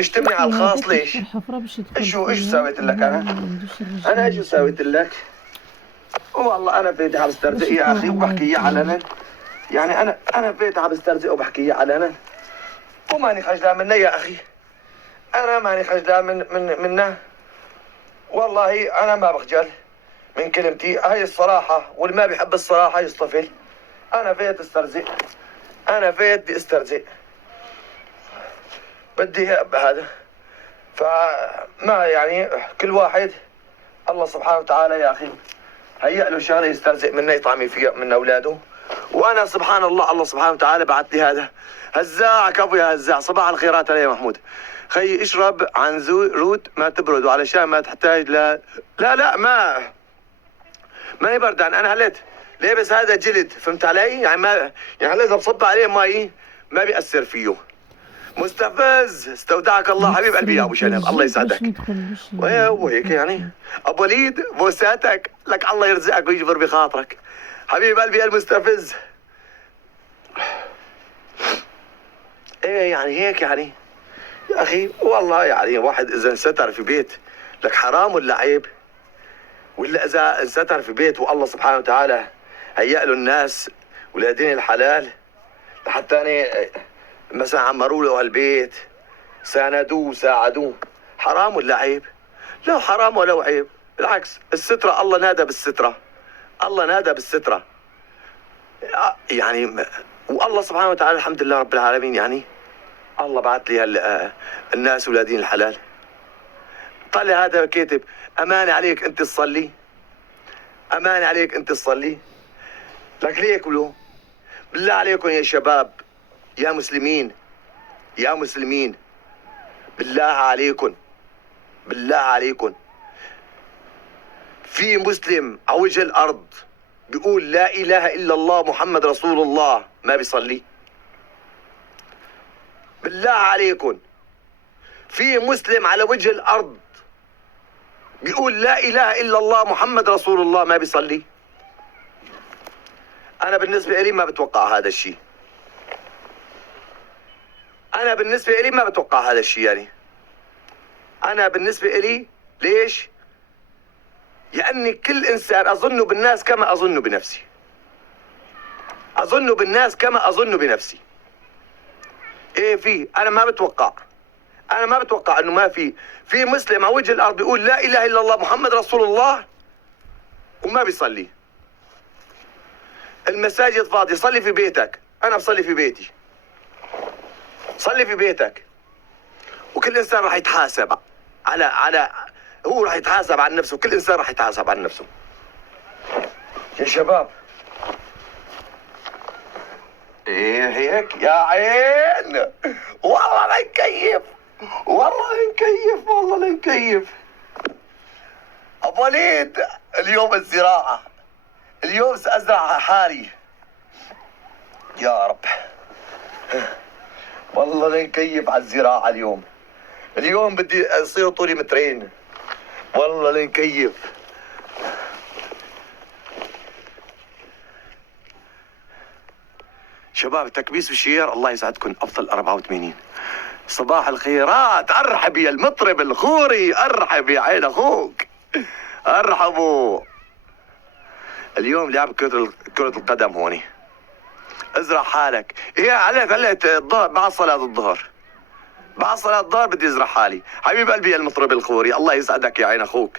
بتشتمني على الخاص ليش؟ ايش سويت لك انا ايش سويت لك؟ والله انا بدي عم استرزق يا اخي وبحكي علنا. يعني انا بيت عم استرزق وبحكي علنا وماني خجلان منه يا اخي. انا ماني خجلان منه. والله انا ما بخجل من كلمتي، هاي الصراحة، واللي ما بيحب الصراحة يصطفل. انا بيت استرزق، انا بيت بدي استرزق، بدي هذا. فما يعني كل واحد الله سبحانه وتعالى يا اخي هيأ له شغله يسترزق منه يطعمي فيها من اولاده. وانا سبحان الله الله سبحانه وتعالى بعث لي هذا هزاع. كفو يا هزاع، صباح الخيرات علي يا محمود. خي اشرب عن زود ما تبرد وعلشان ما تحتاج لا ما يبردان. انا هليت لابس هذا جلد، فهمت علي؟ يعني ما يعني لازم بصب عليه مي ما بيأثر فيه. مستفز، استودعك الله حبيب قلبي يا ابو شنب، الله يسعدك. وهيك يعني ابو وليد بوساتك لك، الله يرزقك ويجبر بخاطرك حبيب قلبي المستفز. ايه يعني هيك يعني يا اخي. والله يعني واحد اذا انستر في بيت لك حرام ولا عيب؟ ولا اذا انستر في بيت والله سبحانه وتعالى هيأ له الناس ولادين الحلال لحتى مثلا عمروا له هالبيت، ساندوه ساعدوه، حرام ولا عيب؟ لا حرام ولا عيب، بالعكس السترة الله نادى بالسترة، الله نادى بالسترة يعني. والله سبحانه وتعالى الحمد لله رب العالمين يعني الله بعث لي الناس ولادين الحلال. طلع هذا كاتب أمان عليك أنت تصلي، أمان عليك أنت تصلي. لك ليك ولو بالله عليكم يا شباب يا مسلمين، يا مسلمين بالله عليكم، بالله عليكم، في مسلم على وجه الأرض بيقول لا إله إلا الله محمد رسول الله ما بيصلي؟ بالله عليكم في مسلم على وجه الأرض بيقول لا إله إلا الله محمد رسول الله ما بيصلي؟ أنا بالنسبة لي ما بتوقع هذا الشيء، أنا بالنسبة لي ما بتوقع هذا الشيء يعني. أنا بالنسبة لي ليش؟ لأني كل إنسان أظن بالناس كما أظن بنفسي، أظن بالناس كما أظن بنفسي. إيه في أنا ما بتوقع، أنا ما بتوقع إنه ما في مسلم على وجه الأرض بيقول لا إله إلا الله محمد رسول الله وما بيصلي. المساجد فاضية، صلي في بيتك، أنا بصلي في بيتي، صلي في بيتك. وكل إنسان راح يتحاسب على هو راح يتحاسب عن نفسه، كل إنسان راح يتحاسب عن نفسه يا شباب. ايه هيك يا عين، والله لا نكيف، والله لا نكيف، والله لا نكيف. ابو وليد اليوم الزراعة، اليوم سأزرع حالي يا رب. والله لا نكيف على الزراعة اليوم، اليوم بدي اصير طولي مترين، والله لا نكيف. شباب التكبيس والشير الله يسعدكم افضل 84. صباح الخيرات، ارحب يا المطرب الخوري، ارحب يا عين اخوك، ارحبوا. اليوم لعب كرة القدم هوني، ازرع حالك. ايه عليك الظهر بعد صلاة الظهر، بعد صلاة الظهر بدي ازرع حالي. حبيب قلبي يا المطرب الخوري الله يسعدك يا عين اخوك.